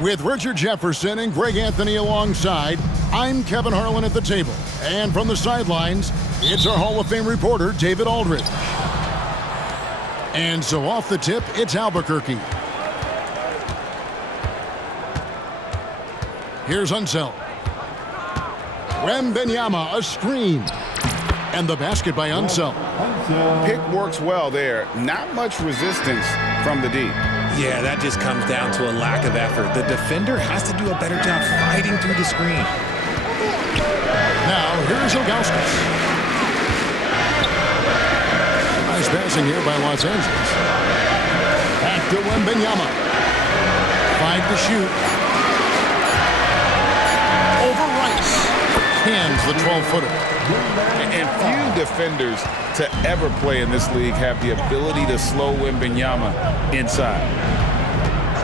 With Richard Jefferson and Greg Anthony alongside, I'm Kevin Harlan at the table. And from the sidelines, it's our Hall of Fame reporter, David Aldridge. And so off the tip, it's Albuquerque. Here's Unseld. Wembanyama, a screen. And the basket by Unseld. Pick works well there. Not much resistance from the D. Yeah, that just comes down to a lack of effort. The defender has to do a better job fighting through the screen. Now, here's Ilgauskas. Nice passing here by Los Angeles. Back to Wembanyama. 5 to shoot. Over Rice. Hands the 12-footer. And few defenders to ever play in this league have the ability to slow Wembanyama inside.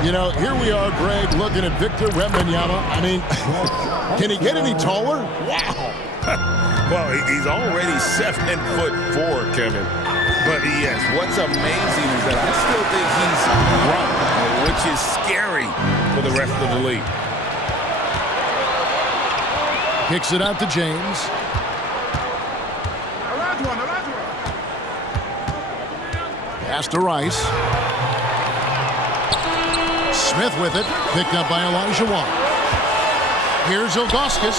You know, here we are, Greg, looking at Victor Wembanyama. I mean, can he get any taller? Wow. Well, he's already 7'4", Kevin. But yes, what's amazing is that I still think he's grown, which is scary for the rest of the league. Kicks it out to James. Pass to Rice. Smith with it. Picked up by Elijah Wan. Here's Ilgauskas.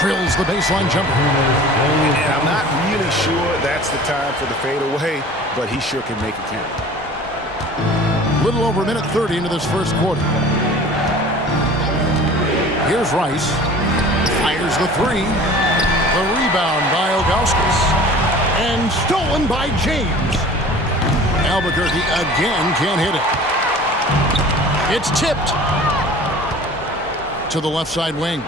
Drills the baseline jumper. And I'm not really sure that's the time for the fadeaway, but he sure can make it count. Little over a minute 30 into this first quarter. Here's Rice. Fires the three. The rebound by Ilgauskas. And stolen by James. Albuquerque again can't hit it. It's tipped to the left side wing.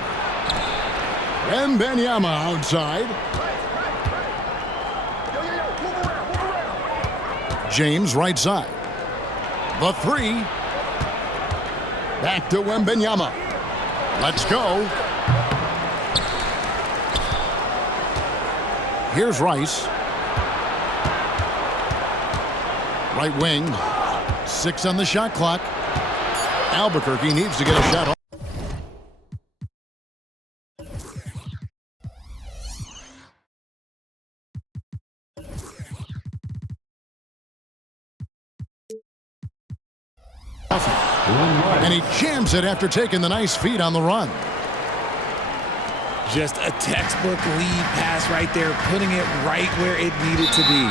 Wembanyama outside. James right side. The three. Back to Wembanyama. Let's go. Here's Rice. Right wing. 6 on the shot clock. Albuquerque needs to get a shot off. And he jams it after taking the nice feed on the run. Just a textbook lead pass right there, putting it right where it needed to be.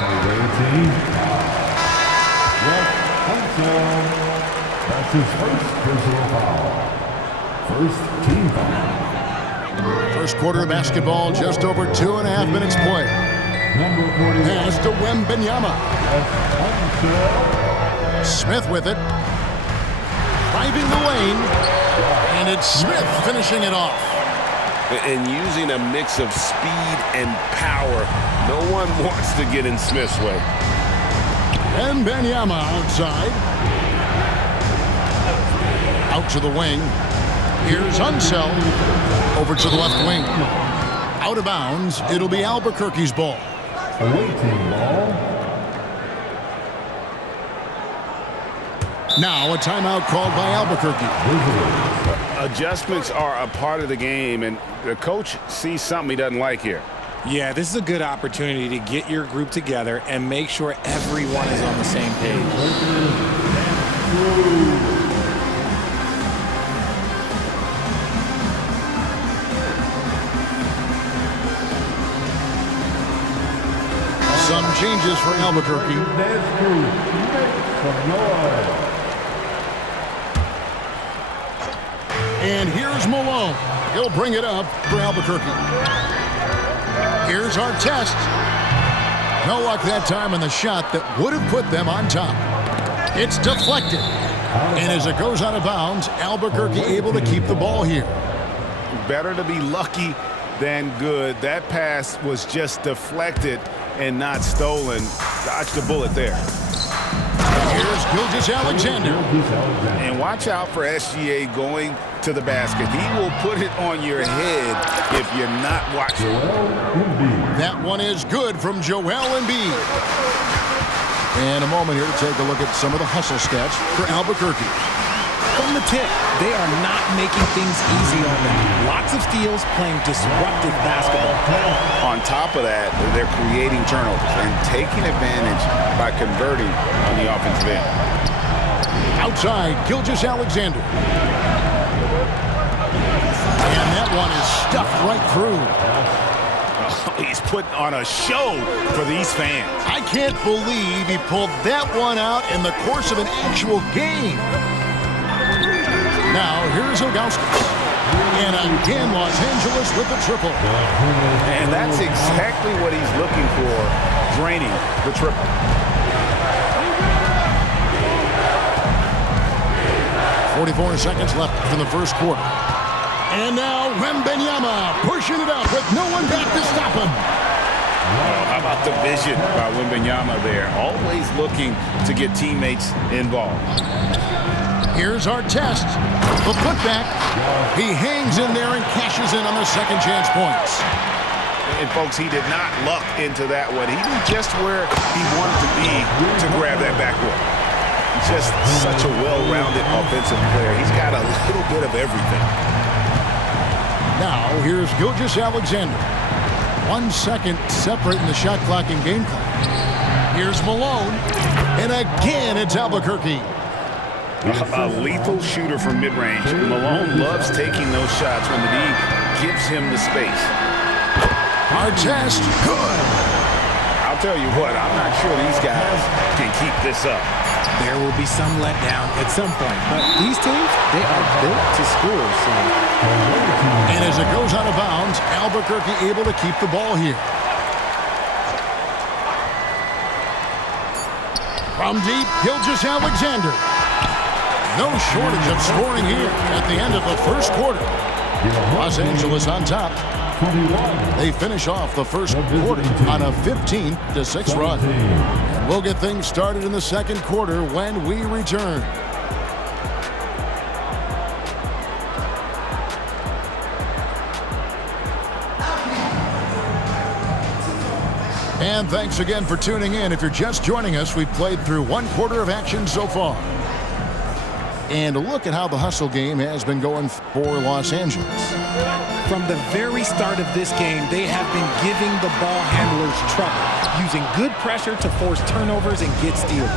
That's his first personal foul. First team foul. First quarter of basketball, just over 2.5 minutes play. Pass to Wembanyama. Smith with it. Driving the lane. And it's Smith finishing it off. And using a mix of speed and power. No one wants to get in Smith's way. Wembanyama outside. Out to the wing. Here's Unseld. Over to the left wing. Out of bounds. It'll be Albuquerque's ball. Away team ball. Now a timeout called by Albuquerque. Adjustments are a part of the game, and the coach sees something he doesn't like here. Yeah, this is a good opportunity to get your group together and make sure everyone is on the same page. Some changes for Albuquerque. And here's Malone. He'll bring it up for Albuquerque. Here's Artest. No luck that time on the shot that would have put them on top. It's deflected. And as it goes out of bounds, Albuquerque able to keep the ball here. Better to be lucky than good. That pass was just deflected and not stolen. Dodged the bullet there. Here's Gilgeous-Alexander. And watch out for SGA going to the basket. He will put it on your head if you're not watching. That one is good from Joel Embiid. And a moment here to take a look at some of the hustle stats for Albuquerque. From on the tip. They are not making things easy on them. Lots of steals, playing disruptive basketball. On top of that, they're creating turnovers and taking advantage by converting on the offensive end. Outside, Gilgeous-Alexander. And that one is stuffed right through. Oh, he's putting on a show for these fans. I can't believe he pulled that one out in the course of an actual game. Now, here's Ilgauskas. And again, Los Angeles with the triple. And that's exactly what he's looking for, draining the triple. 44 seconds left in the first quarter. And now Wembanyama pushing it up with no one back to stop him. Oh, how about the vision by Wembanyama there? Always looking to get teammates involved. Here's our test. The putback. He hangs in there and cashes in on the second chance points. And folks, he did not luck into that one. He knew just where he wanted to be to grab that backwood. Just such a well-rounded offensive player. He's got a little bit of everything. Now, here's Gilgeous-Alexander. 1 second separating the shot clock and game clock. Here's Malone. And again, it's Albuquerque. A lethal shooter from mid-range. Malone loves taking those shots when the D gives him the space. Our test, good. I'll tell you what, I'm not sure these guys can keep this up. There will be some letdown at some point, but these teams, they are built to score. So. And as it goes out of bounds, Albuquerque able to keep the ball here. From deep, Gilgeous-Alexander. No shortage of scoring here at the end of the first quarter. Los Angeles on top. They finish off the first quarter on a 15-6 run. And we'll get things started in the second quarter when we return. And thanks again for tuning in. If you're just joining us, we've played through 1 quarter of action so far. And look at how the hustle game has been going for Los Angeles. From the very start of this game, they have been giving the ball handlers trouble, using good pressure to force turnovers and get steals.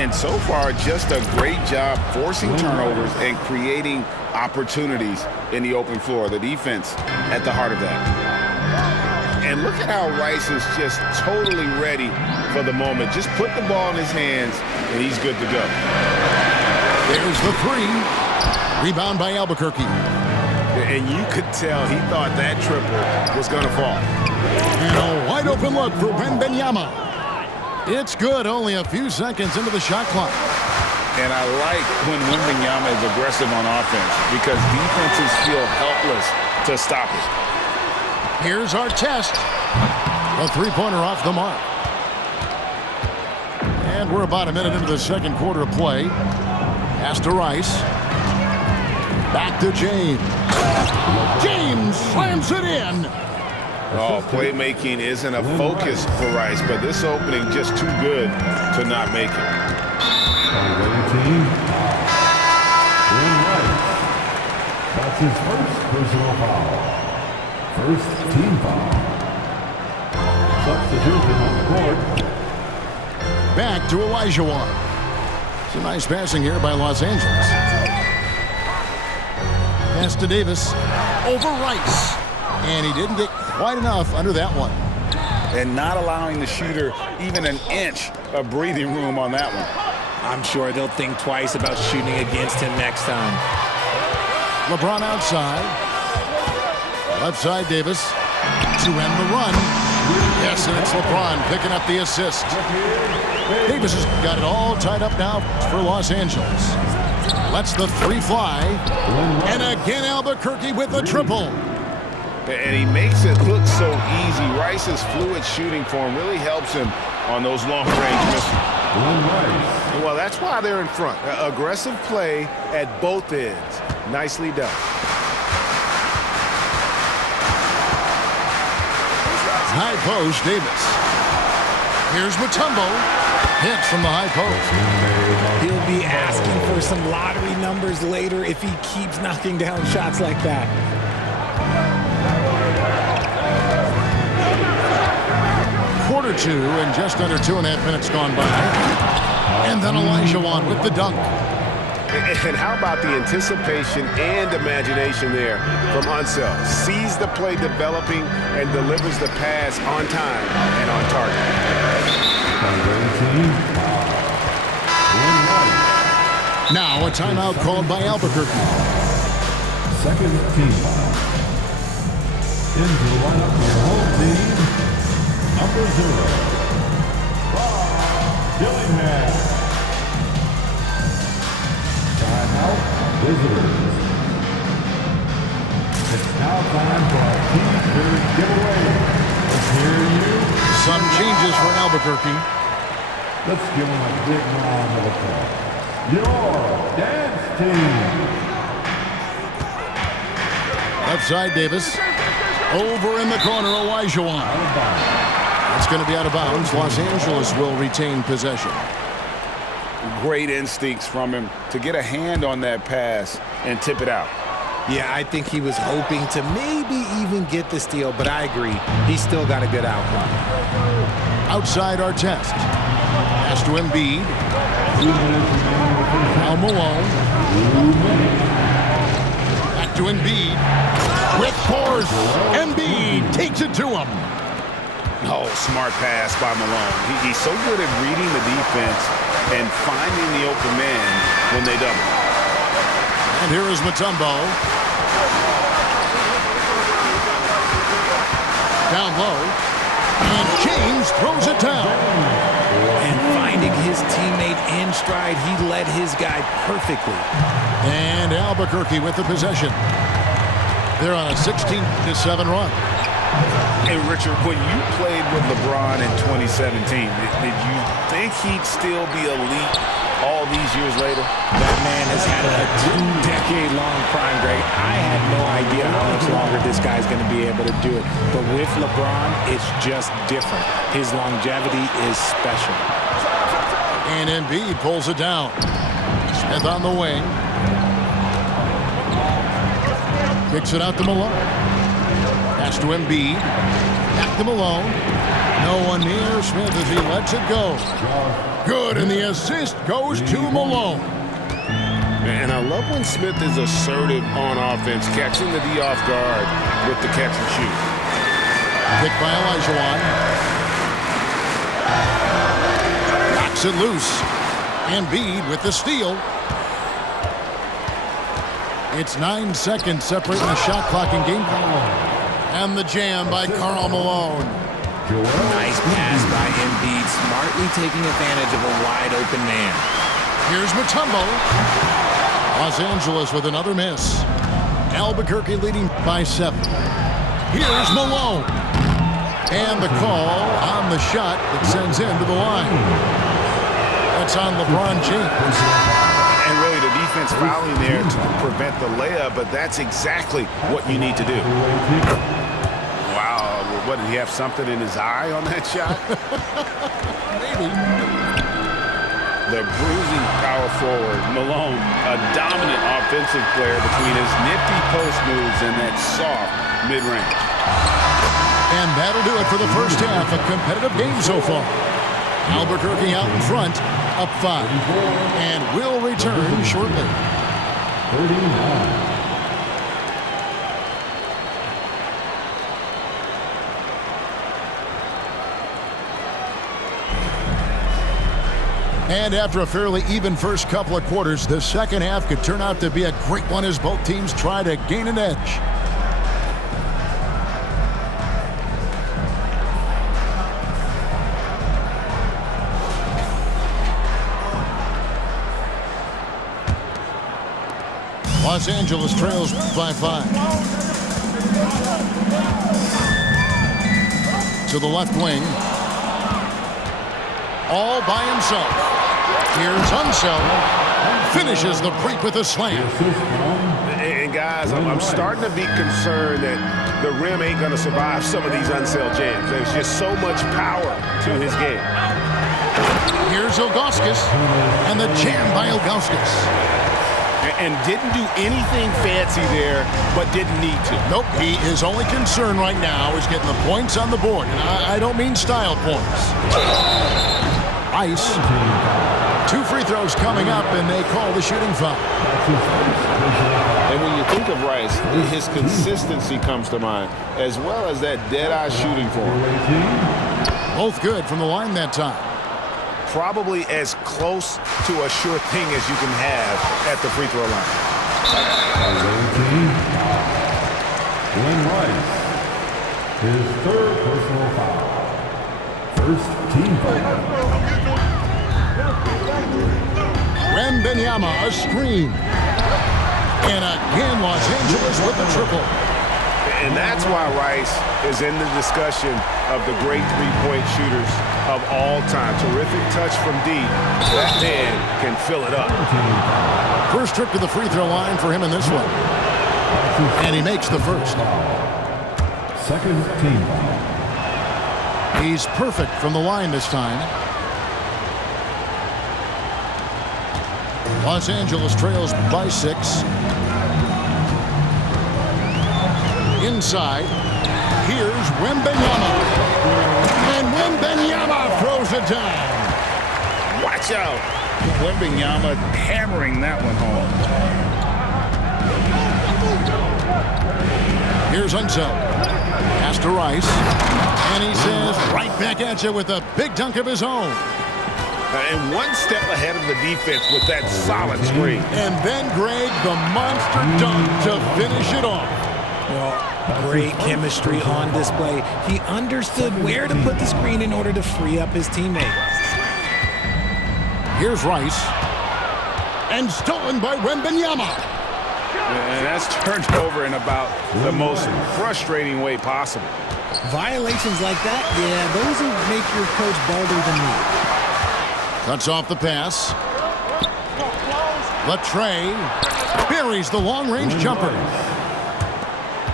And so far, just a great job forcing turnovers and creating opportunities in the open floor. The defense at the heart of that. And look at how Rice is just totally ready for the moment. Just put the ball in his hands, and he's good to go. There's the three. Rebound by Albuquerque. And you could tell he thought that triple was going to fall. And a wide open look for Wembanyama. It's good, only a few seconds into the shot clock. And I like when Wembanyama is aggressive on offense because defenses feel helpless to stop it. Here's our test. A three-pointer off the mark. And we're about a minute into the second quarter of play. Pass to Rice. Back to James. James slams it in. Oh, playmaking isn't a focus for Rice, but this opening just too good to not make it. Team. Rice. That's his first personal foul. First team foul. Substitution on the court. Back to Elijah. Some nice passing here by Los Angeles. Pass to Davis. Over Rice. And he didn't get quite enough under that one. And not allowing the shooter even an inch of breathing room on that one. I'm sure they'll think twice about shooting against him next time. LeBron outside. Left side Davis. To end the run. Yes, and it's LeBron picking up the assist. Davis has got it all tied up now for Los Angeles. Lets the three fly. And again, Albuquerque with a triple. And he makes it look so easy. Rice's fluid shooting form really helps him on those long-range misses. Well, that's why they're in front. Aggressive play at both ends. Nicely done. High post, Davis. Here's Mutombo. Hits from the high post. He'll be asking for some lottery numbers later if he keeps knocking down shots like that. Quarter two and just under 2.5 minutes gone by. And then Olajuwon with the dunk. And how about the anticipation and imagination there from Unseld? Sees the play developing and delivers the pass on time and on target. Now a timeout called by Albuquerque. Second team foul. Into the lineup, your home team, number 0, Rob Dillingham. Timeout, visitors. It's now time for our team period giveaway. Let's hear you. Some changes for Albuquerque. Let's give them a big round of applause. Your dance team. Left side, Davis. Over in the corner, Olajuwon. It's going to be out of bounds. Los Angeles will retain possession. Great instincts from him to get a hand on that pass and tip it out. Yeah, I think he was hoping to maybe even get the steal, but I agree. He's still got a good outcome. Outside Artest. Pass to Embiid. Now Malone. Back to Embiid. With force. Embiid takes it to him. Oh, smart pass by Malone. He's so good at reading the defense and finding the open man when they double. And here is Mutombo. Down low. And James throws it down. And finding his teammate in stride, he led his guy perfectly. And Albuquerque with the possession. They're on a 16-7 run. Hey, Richard, when you played with LeBron in 2017, did you think he'd still be elite all these years later? That man has had a 2-decade-long prime, Greg. I had no idea how much longer this guy's going to be able to do it. But with LeBron, it's just different. His longevity is special. And Embiid pulls it down. Smith on the wing. Kicks it out to Malone. Pass to Embiid. Back to Malone. No one near Smith as he lets it go. Good, and the assist goes to Malone. And I love when Smith is assertive on offense, catching the D off guard with the catch and shoot. Picked by Olajuwon. Knocks it loose. Embiid with the steal. It's 9 seconds separating the shot clock and game clock. And the jam by Karl Malone. Nice pass by Embiid, smartly taking advantage of a wide-open man. Here's Mutombo. Los Angeles with another miss. Albuquerque leading by 7. Here's Malone. And the call on the shot that sends him to the line. That's on LeBron James. And really, the defense fouling there to prevent the layup, but that's exactly what you need to do. Wow, what, did he have something in his eye on that shot? Maybe. The bruising power forward, Malone, a dominant offensive player between his nifty post moves and that soft mid-range. And that'll do it for the first half. A competitive game so far. Albuquerque out in front, up 5. And will return shortly. 39. And after a fairly even first couple of quarters, the second half could turn out to be a great one as both teams try to gain an edge. Los Angeles trails by 5. To the left wing. All by himself. Here's Unseld. Finishes the break with a slam. And guys, I'm starting to be concerned that the rim ain't going to survive some of these Unseld jams. There's just so much power to his game. Here's Ilgauskas, and the jam by Ilgauskas. And didn't do anything fancy there, but didn't need to. Nope, his only concern right now is getting the points on the board. And I don't mean style points. Rice. 2 free throws coming up, and they call the shooting foul. And when you think of Rice, his consistency comes to mind, as well as that dead-eye shooting form. Both good from the line that time. Probably as close to a sure thing as you can have at the free throw line. Glenn Rice, his 3rd personal foul. First team foul. Wembanyama, a screen. And again, Los Angeles with the triple. And that's why Rice is in the discussion of the great three-point shooters of all time. Terrific touch from deep. That man can fill it up. First trip to the free throw line for him in this one. And he makes the first. Second team. He's perfect from the line this time. Los Angeles trails by 6. Inside, here's Wembanyama. And Wembanyama throws it down. Watch out. Wembanyama hammering that one home. Here's Unseld. Pass to Rice. And he says right back at you with a big dunk of his own. And one step ahead of the defense with that solid screen. And then Greg, the monster dunk to finish it off. Well, great chemistry on display. He understood where to put the screen in order to free up his teammate. Here's Rice. And stolen by Wembanyama. And that's turned over in about the most frustrating way possible. Violations like that, yeah, those will make your coach bolder than me. Cuts off the pass. Latray buries the long-range jumper.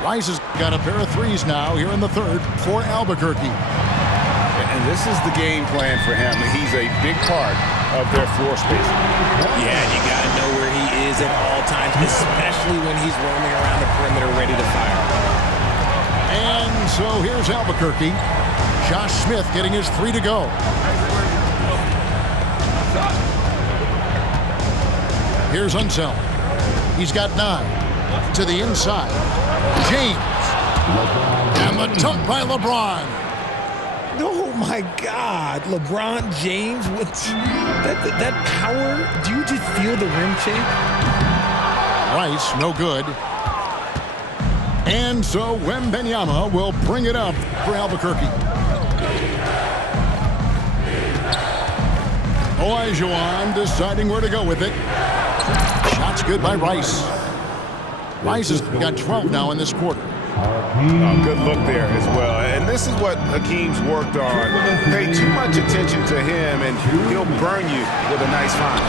Rice has got a pair of threes now here in the 3rd for Albuquerque. And this is the game plan for him. He's a big part of their floor space. Yeah, you got to know where he is at all times, especially when he's roaming around the perimeter ready to fire. And so here's Albuquerque. Josh Smith getting his 3 to go. Here's Unseld. He's got 9. To the inside. James. And the dunk by LeBron. Oh, my God. LeBron James with that power. Do you just feel the rim shake? Rice, no good. And so Wembanyama will bring it up for Albuquerque. Olajuwon deciding where to go with it. Shot's good by Rice. Rice has got 12 now in this quarter. Good look there as well. And this is what Hakeem's worked on. Pay too much attention to him, and he'll burn you with a nice find.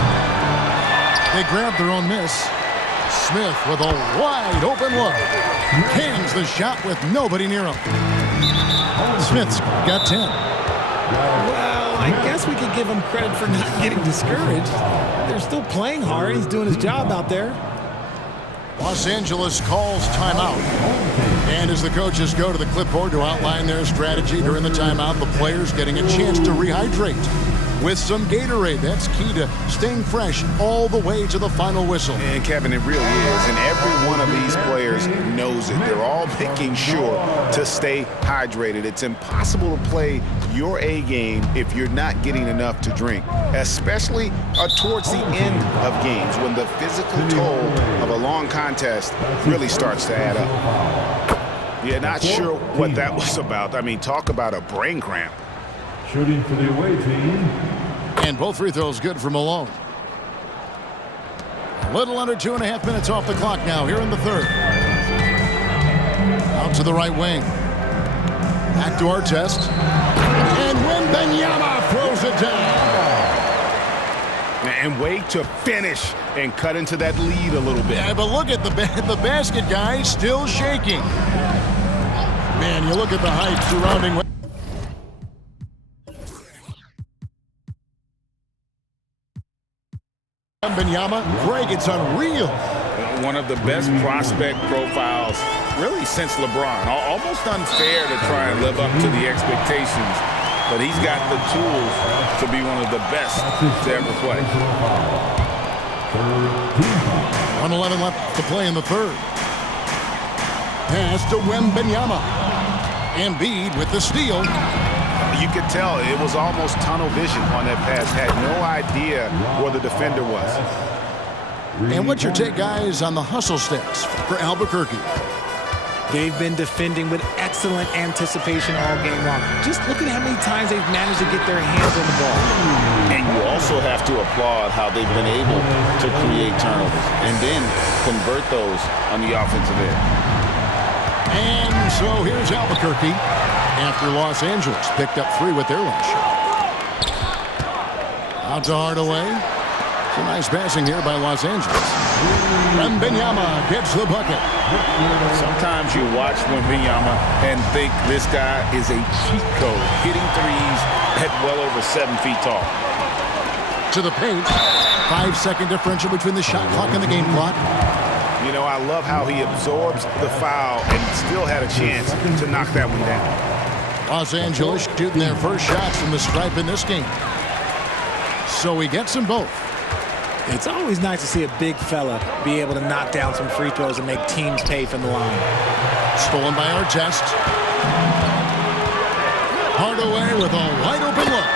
They grab their own miss. Smith with a wide open look. Cans the shot with nobody near him. Smith's got 10. Well, I guess we could give him credit for not getting discouraged. They're still playing hard. He's doing his job out there. Los Angeles calls timeout. And as the coaches go to the clipboard to outline their strategy during the timeout, the players getting a chance to rehydrate with some Gatorade. That's key to staying fresh all the way to the final whistle. And Kevin, it really is. And every one of these players knows it. They're all making sure to stay hydrated. It's impossible to play your A game if you're not getting enough to drink, especially towards the end of games when the physical toll of a long contest really starts to add up. Yeah, not sure what that was about. I mean, talk about a brain cramp. Shooting for the away team. And both free throws good for Malone. A little under 2.5 minutes off the clock now here in the 3rd. Out to the right wing. Back to Artest. And Wembanyama throws it down. And wait to finish and cut into that lead a little bit. Yeah, but look at the basket guy still shaking. Man, you look at the hype surrounding Wembanyama, Greg, it's unreal. One of the best prospect profiles really since LeBron. Almost unfair to try and live up to the expectations, but he's got the tools to be one of the best to ever play. 1:11 left to play in the third. Pass to Wembanyama. Embiid with the steal. You could tell it was almost tunnel vision on that pass. Had no idea where the defender was. And what's your take, guys, on the hustle stats for Albuquerque? They've been defending with excellent anticipation all game long. Just look at how many times they've managed to get their hands on the ball. And you also have to applaud how they've been able to create turnovers and then convert those on the offensive end. And so here's Albuquerque after Los Angeles picked up 3 with their lunch. Out to Hardaway. Some nice passing here by Los Angeles. Wembanyama gets the bucket. Sometimes you watch Wembanyama and think this guy is a cheat code, hitting threes at well over 7 feet tall. To the paint. 5-second differential between the shot clock and the game clock. You know, I love how he absorbs the foul and still had a chance to knock that one down. Los Angeles shooting their first shots from the stripe in this game. So he gets them both. It's always nice to see a big fella be able to knock down some free throws and make teams pay from the line. Stolen by Artest. Hardaway with a wide open look.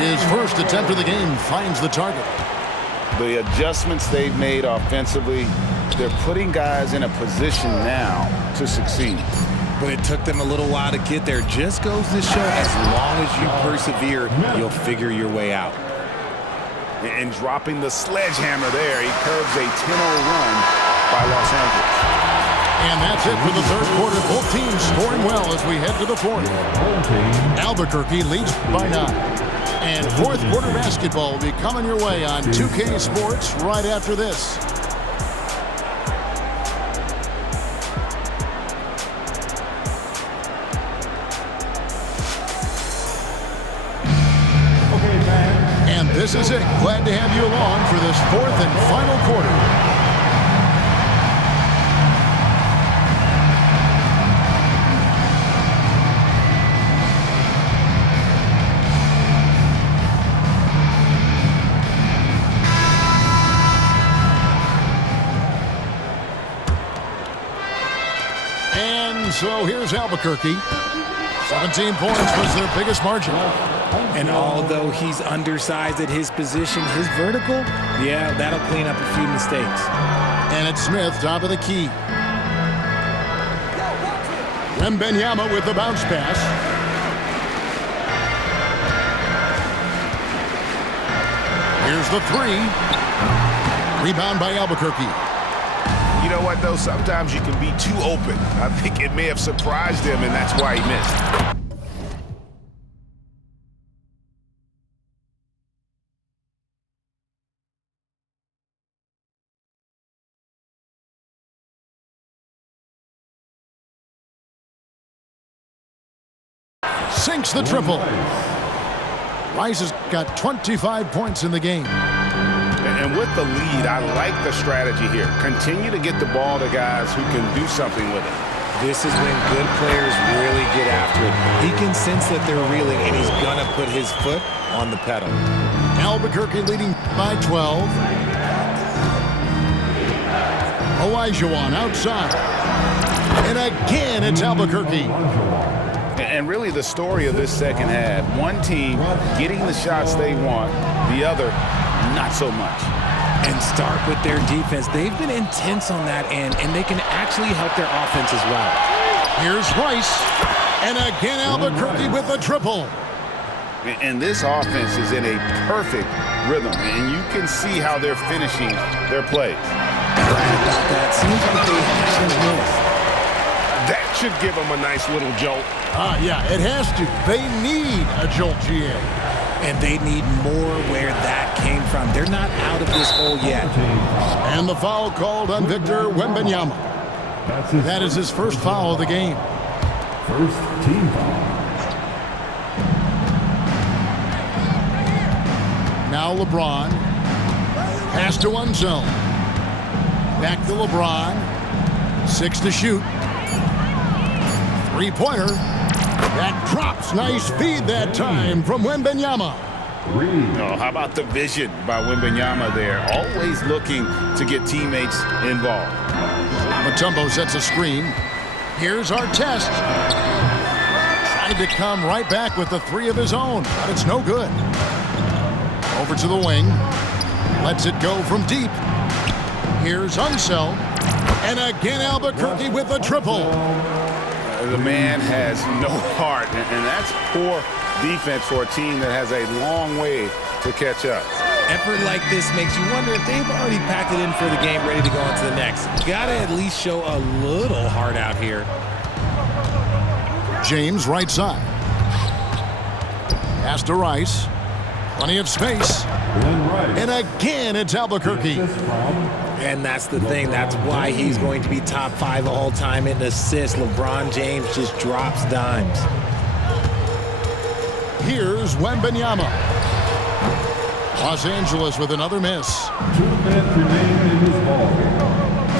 His first attempt of the game finds the target. The adjustments they've made offensively, they're putting guys in a position now to succeed. But it took them a little while to get there. Just goes to show as long as you persevere, you'll figure your way out. And dropping the sledgehammer there, he curbs a 10-0 run by Los Angeles. And that's it for the third quarter. Both teams scoring well as we head to the fourth. Albuquerque leads by 9. And fourth quarter basketball will be coming your way on 2K Sports right after this. And this is it. Glad to have you along for this fourth and final quarter. And so here's Albuquerque. 17 points was their biggest margin. And although he's undersized at his position, his vertical, yeah, that'll clean up a few mistakes. And it's Smith, top of the key. Wembanyama with the bounce pass. Here's the 3. Rebound by Albuquerque. You know what, though? Sometimes you can be too open. I think it may have surprised him, and that's why he missed. Sinks the triple. Rice has got 25 points in the game. And with the lead, I like the strategy here. Continue to get the ball to guys who can do something with it. This is when good players really get after it. He can sense that they're reeling, and he's going to put his foot on the pedal. Albuquerque leading by 12. Olajuwon outside. And again, it's Albuquerque. And really the story of this second half, one team getting the shots they want, the other not so much. And start with their defense. They've been intense on that end, and they can actually help their offense as well. Here's Rice. And again, Albuquerque with a triple. And this offense is in a perfect rhythm, and you can see how they're finishing their plays. Glad about that. Seems like they haven't missed. That should give them a nice little jolt. Yeah, it has to. They need a jolt, GA. And they need more where that came from. They're not out of this hole yet. And the foul called on Victor Wembanyama. That is his first foul of the game. First team foul. Now LeBron Pass to one zone. Back to LeBron. 6 to shoot. Three-pointer. That drops. Nice feed that time from Wembanyama. Oh, how about the vision by Wembanyama there? Always looking to get teammates involved. Mutombo sets a screen. Here's Artest. Tried to come right back with the three of his own, but it's no good. Over to the wing. Lets it go from deep. Here's Unseld. And again Albuquerque with a triple. The man has no heart, and that's poor defense for a team that has a long way to catch up. Effort like this makes you wonder if they've already packed it in for the game, ready to go on to the next. Gotta at least show a little heart out here. James right side. Pass to Rice. Plenty of space. And again, it's Albuquerque. And that's the thing. That's why he's going to be top 5 all time in assists. LeBron James just drops dimes. Here's Wembanyama. Los Angeles with another miss. 2 minutes remain in this ball game.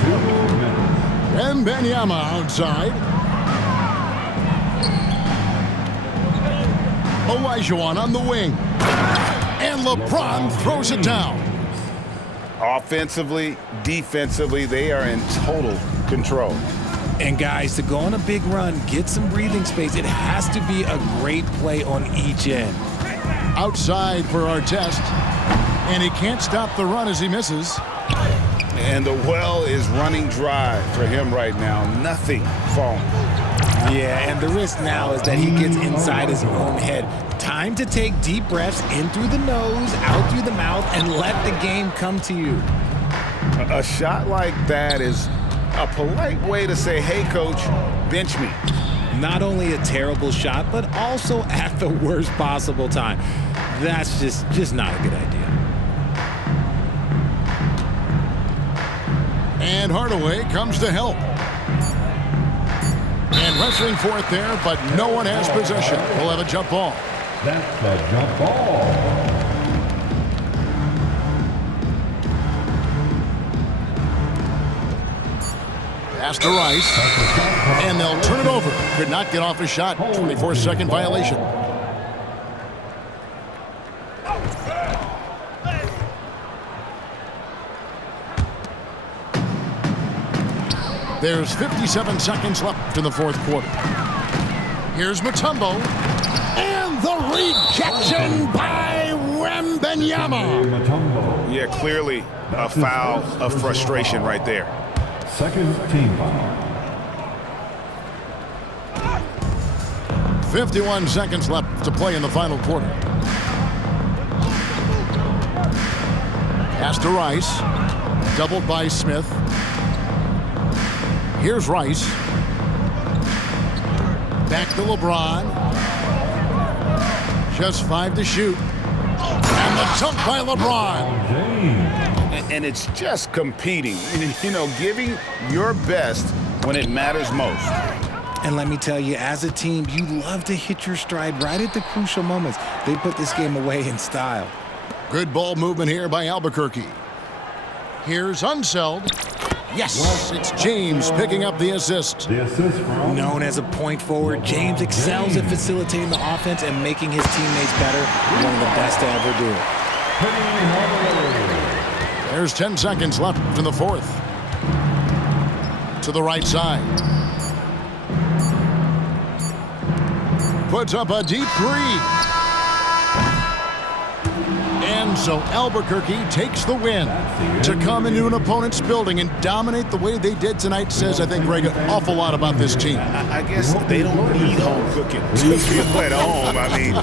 2 minutes. Wembanyama outside. Olajuwon on the wing. And LeBron throws it down. Offensively, defensively, they are in total control. And guys, to go on a big run, get some breathing space, it has to be a great play on each end. Outside for Artest. And he can't stop the run as he misses. And the well is running dry for him right now. Nothing falling. Yeah, and the risk now is that he gets inside his own head. Time to take deep breaths in through the nose, out through the mouth, and let the game come to you. A shot like that is a polite way to say, hey, coach, bench me. Not only a terrible shot, but also at the worst possible time. That's just not a good idea. And Hardaway comes to help. And wrestling for it there, but no one has possession. We'll have a jump ball. That's a jump ball. Pass to Rice. And they'll turn it over. Could not get off a shot. 24-second violation. There's 57 seconds left in the fourth quarter. Here's Mutombo. And the rejection by Wembanyama. Yeah, clearly a foul of frustration right there. Second team foul. 51 seconds left to play in the final quarter. Pass to Rice. Doubled by Smith. Here's Rice. Back to LeBron. Just 5 to shoot. And the dunk by LeBron. And it's just competing, you know, giving your best when it matters most. And let me tell you, as a team, you love to hit your stride right at the crucial moments. They put this game away in style. Good ball movement here by Albuquerque. Here's Unseld. Yes, it's James picking up the assist. The assist from Known as a point forward, James excels at facilitating the offense and making his teammates better. One of the best to ever do it. There's 10 seconds left in the fourth. To the right side. Puts up a deep three. And so Albuquerque takes the win. To come into an opponent's building and dominate the way they did tonight says, I think, Greg, an awful lot about this team. I guess they don't need home cooking to feel at home. I mean,